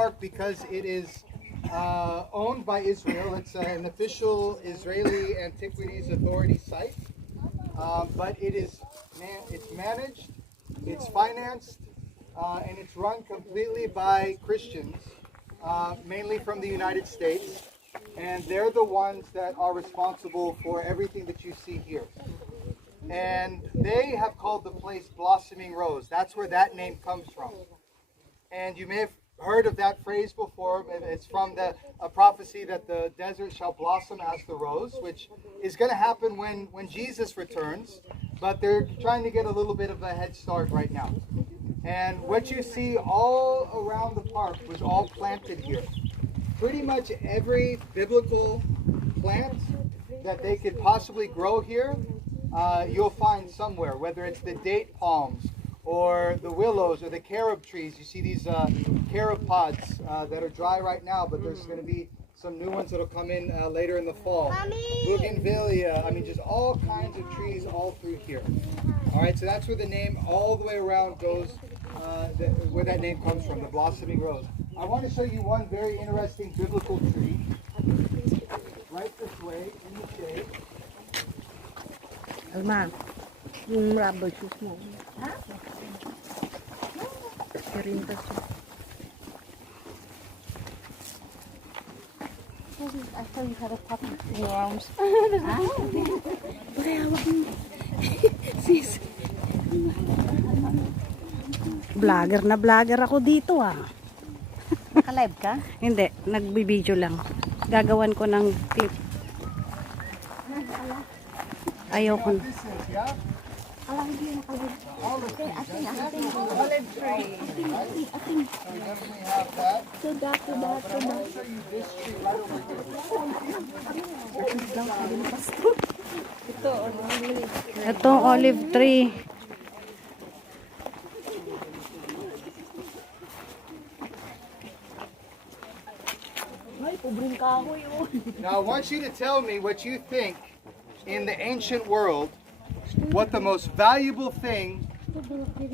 park because it is owned by Israel. It's an official Israeli Antiquities Authority site, but it's managed, it's financed, and it's run completely by Christians, mainly from the United States, and they're the ones that are responsible for everything that you see here. And they have called the place Blossoming Rose. That's where that name comes from. And you may have heard of that phrase before. It's from a prophecy that the desert shall blossom as the rose, which is going to happen when Jesus returns. But they're trying to get a little bit of a head start right now. And what you see all around the park was all planted here. Pretty much every biblical plant that they could possibly grow here, you'll find somewhere, whether it's the date palms or the willows or the carob trees. You see these carob pods that are dry right now, but there's going to be some new ones that'll come in later in the fall. Bougainvillea, I mean, just all kinds of trees all through here. All right, so that's where the name all the way around goes, where that name comes from, the Blossoming Rose. I want to show you one very interesting biblical tree right this way in the shade. Alma, rubber shoes mo. Ha? Kirin pa siya. I thought you had a puppy in your arms. Okay, hawak mo. Sis. Vlogger na vlogger ako dito ah. Naka-live ka? Hindi, nagbibideo lang. Gagawan ko ng tip. Ayoko na. Olive tree. Ito, olive tree. Now I want you to tell me what you think in the ancient world, what the most valuable thing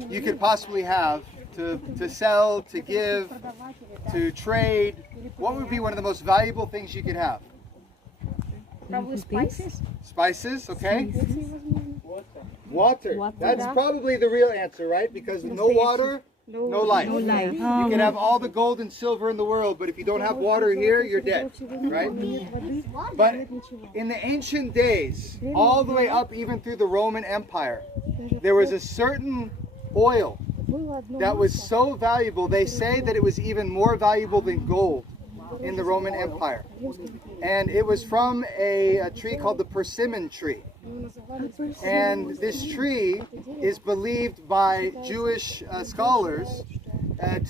you could possibly have to sell, to give, to trade. What would be one of the most valuable things you could have? Probably spices. Spices, okay. Water. That's probably the real answer, right? Because no water, no life. You can have all the gold and silver in the world, but if you don't have water here, you're dead, right? But in the ancient days, all the way up even through the Roman Empire, there was a certain oil that was so valuable, they say that it was even more valuable than gold in the Roman Empire. And it was from a tree called the persimmon tree. And this tree is believed by Jewish scholars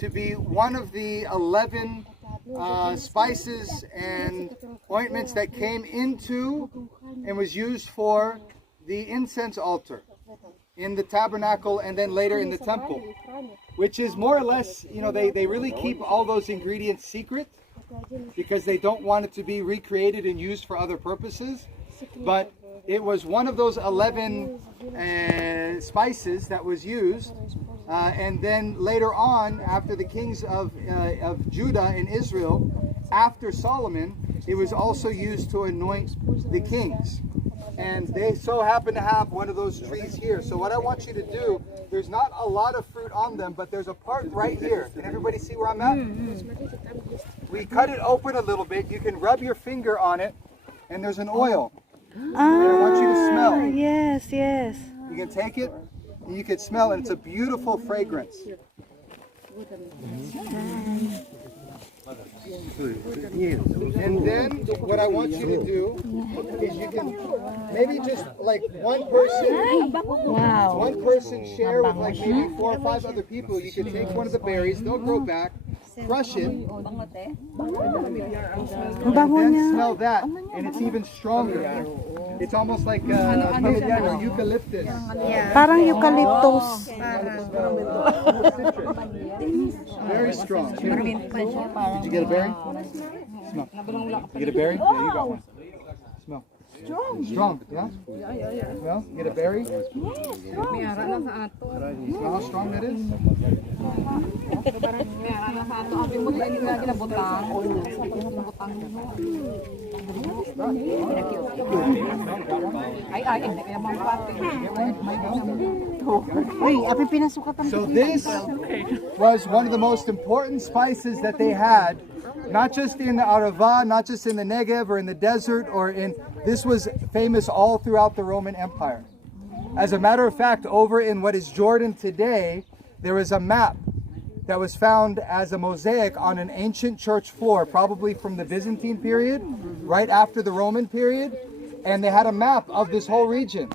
to be one of the 11 spices and ointments that came into and was used for the incense altar in the tabernacle and then later in the temple, which is more or less, you know, they really keep all those ingredients secret because they don't want it to be recreated and used for other purposes. But it was one of those 11 spices that was used, and then later on, after the kings of Judah and Israel, after Solomon, it was also used to anoint the kings. And they so happen to have one of those trees here. So what I want you to do, there's not a lot of fruit on them, but there's a part right here. Can everybody see where I'm at? We cut it open a little bit. You can rub your finger on it, and there's an oil. I want you to smell. Yes, yes. You can take it, and you can smell it. It's a beautiful fragrance. And then what I want you to do is you can maybe just like one person share with like maybe 4 or 5 other people. You can take one of the berries, they'll grow back, crush it, and then smell that, and it's even stronger. It's almost like or eucalyptus. Parang eucalyptus. Very strong. Did you get a berry? Smell. You get a berry? Yeah, you got one. Smell. Strong, yeah? Smell? You get a berry? Smell how strong that is? So this was one of the most important spices that they had, not just in the Arava, not just in the Negev or in the desert this was famous all throughout the Roman Empire. As a matter of fact, over in what is Jordan today, there is a map that was found as a mosaic on an ancient church floor, probably from the Byzantine period, right after the Roman period. And they had a map of this whole region.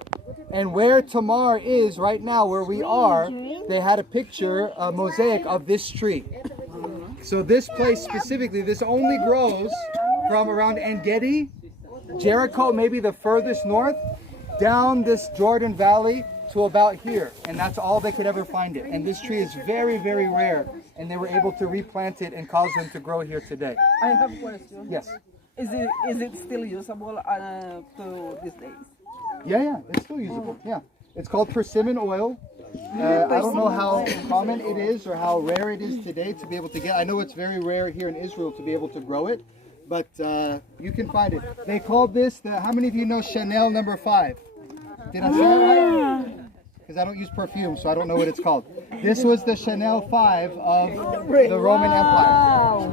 And where Tamar is right now, where we are, they had a picture, a mosaic of this tree. So this place specifically, this only grows from around En-Gedi, Jericho, maybe the furthest north, down this Jordan Valley to about here. And that's all they could ever find it. And this tree is very, very rare. And they were able to replant it and cause them to grow here today. I have a question. Yes. Is it still usable to these days? Yeah, it's still usable. Yeah. It's called persimmon oil. I don't know how common it is or how rare it is today to be able to get. I know it's very rare here in Israel to be able to grow it, but you can find it. They called this, how many of you know Chanel number 5? Did I say that right? Because I don't use perfume, so I don't know what it's called. This was the Chanel 5 of the Roman Empire.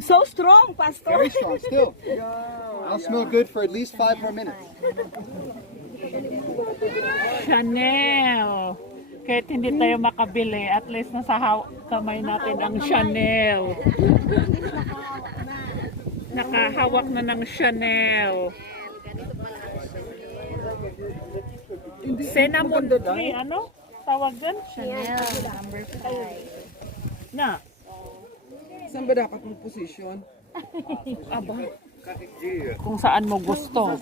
So strong, Pastor. Very strong, still. I'll smell good for at least 5 more minutes. Chanel. Kahit hindi tayo makabili, at least nasa kamay natin ang Chanel. Nakahawak na ng Chanel. Cinnamon tree, ano? Tawag dun? Chanel number 5. Na. Saan ba dapat yung position? Aba. Kung saan mo gusto.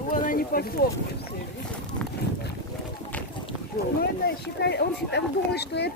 Wala не посох. Ну это считай, он думает, что это